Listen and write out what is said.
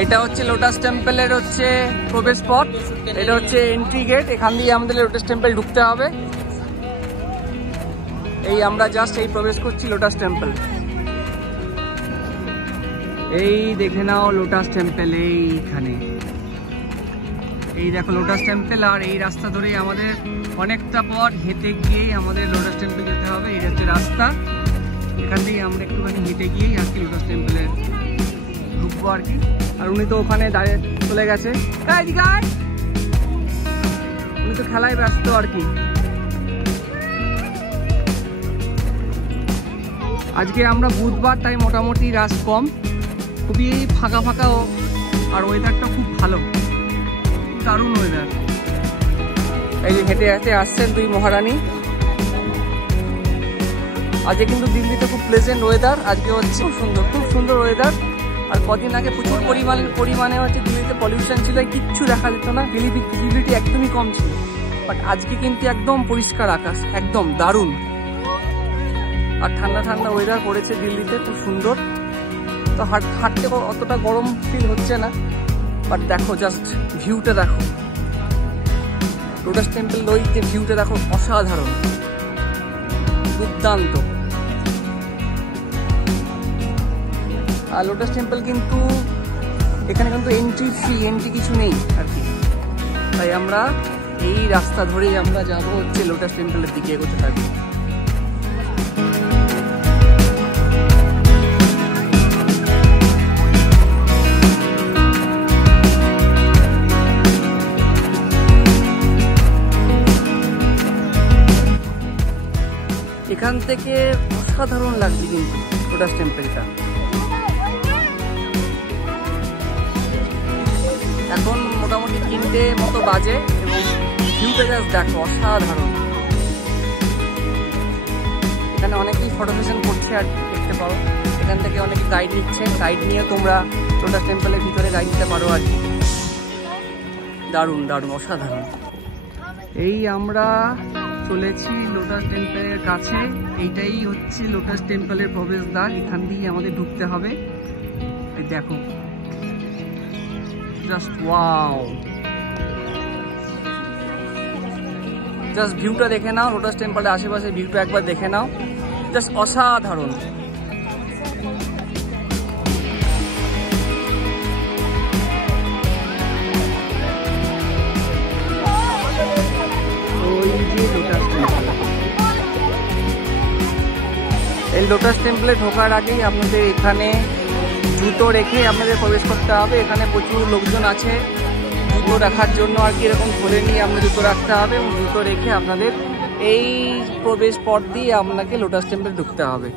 এটা হচ্ছে লোটাস টেম্পলের হচ্ছে প্রবেশ পথ, এটা হচ্ছে এন্ট্রি গেট। এখান দিয়ে আমাদের লোটাস টেম্পল ঢুকতে হবে। এই আমরা জাস্ট এই প্রবেশ করছি লোটাস টেম্পল। এই দেখে নাও লোটাস টেম্পল এইখানে, এই দেখো লোটাস টেম্পল। আর এই রাস্তা ধরেই আমাদের অনেকটা পথ হেঁটে গিয়েই আমাদের লোটাস টেম্পল যেতে হবে। এই হচ্ছে রাস্তা, এখান থেকে আমরা একটুখানি হেঁটে গিয়েই আর কি লোটাস টেম্পলে ঢুকবো আর কি। আর উনি তো ওখানে দাঁড়িয়ে চলে গেছে, উনি তো খেলায় ব্যস্ত আর কি। আজকে আমরা বুধবার, তাই মোটামুটি রাশ কম, খুবই ফাঁকা ফাঁকা। আর ওয়েদারটা খুব ভালো, দারুণ ওয়েদার। এই যে হেঁটে হেঁটে আসছেন দুই মহারানী। আজকে কিন্তু দিল্লিতে খুব প্লেজেন্ট ওয়েদার, আজকে হচ্ছে খুব সুন্দর ওয়েদার। আর কদিন আগে প্রচুর পরিমাণে হচ্ছে দিল্লিতে পলিউশন ছিল, কিচ্ছু দেখা যেত না, ভিজিবিলিটি একদমই কম ছিল। বাট আজকে কিন্তু একদম পরিষ্কার আকাশ, একদম দারুণ। আর ঠান্ডা ঠান্ডা ওয়েদার পড়েছে দিল্লিতে, খুব সুন্দর। তো হাঁটতে অতটা গরম ফিল হচ্ছে না। বাট দেখো জাস্ট ভিউটা দেখো, লোটাস টেম্পল ওই যে ভিউটা দেখো, অসাধারণ, দুর্দান্ত। আর লোটাস টেম্পল কিন্তু এখানে কিন্তু এন্ট্রি ফ্রি, এন্ট্রি কিছু নেই আর কি। তাই আমরা এই রাস্তা ধরেই আমরা যাবো হচ্ছে লোটাস টেম্পলের দিকে এগোতে থাকবো। এখান থেকে অসাধারণ লাগছে কিন্তু লোটাস টেম্পলটা। এখন মোটামুটি 3টে মতো বাজে এবং ভিউটা জাস্ট দেখো, অসাধারণ। এখানে অনেকেই ফটো সেশন করছে আর দেখতে পারো। এখান থেকে অনেকে গাইড নিচ্ছে, গাইড নিয়ে তোমরা লোটাস টেম্পলের ভিতরে গাইড নিতে পারো আর কি। দারুণ দারুণ, অসাধারণ। এই আমরা চলেছি লোটাস টেম্পলের কাছে। এইটাই হচ্ছে লোটাস টেম্পলের প্রবেশদ্বার, এখান দিয়ে আমাদের ঢুকতে হবে। এই দেখো জাস্ট ওয়াও, জাস্ট ভিউটা দেখে নাও, লোটাস টেম্পলের আশেপাশে ভিউটা একবার দেখে নাও, জাস্ট অসাধারণ। এই লোটাস টেম্পলে ঢোকার আগেই আপনাদের এখানে জুতো রেখে আপনাদের প্রবেশ করতে হবে। এখানে প্রচুর লোকজন আছে জুতো রাখার জন্য আর কি, এরকম ধরে নিয়ে আপনাদের জুতো রাখতে হবে এবং জুতো রেখে আপনাদের এই প্রবেশ পথ দিয়ে আপনাকে লোটাস টেম্পলে ঢুকতে হবে।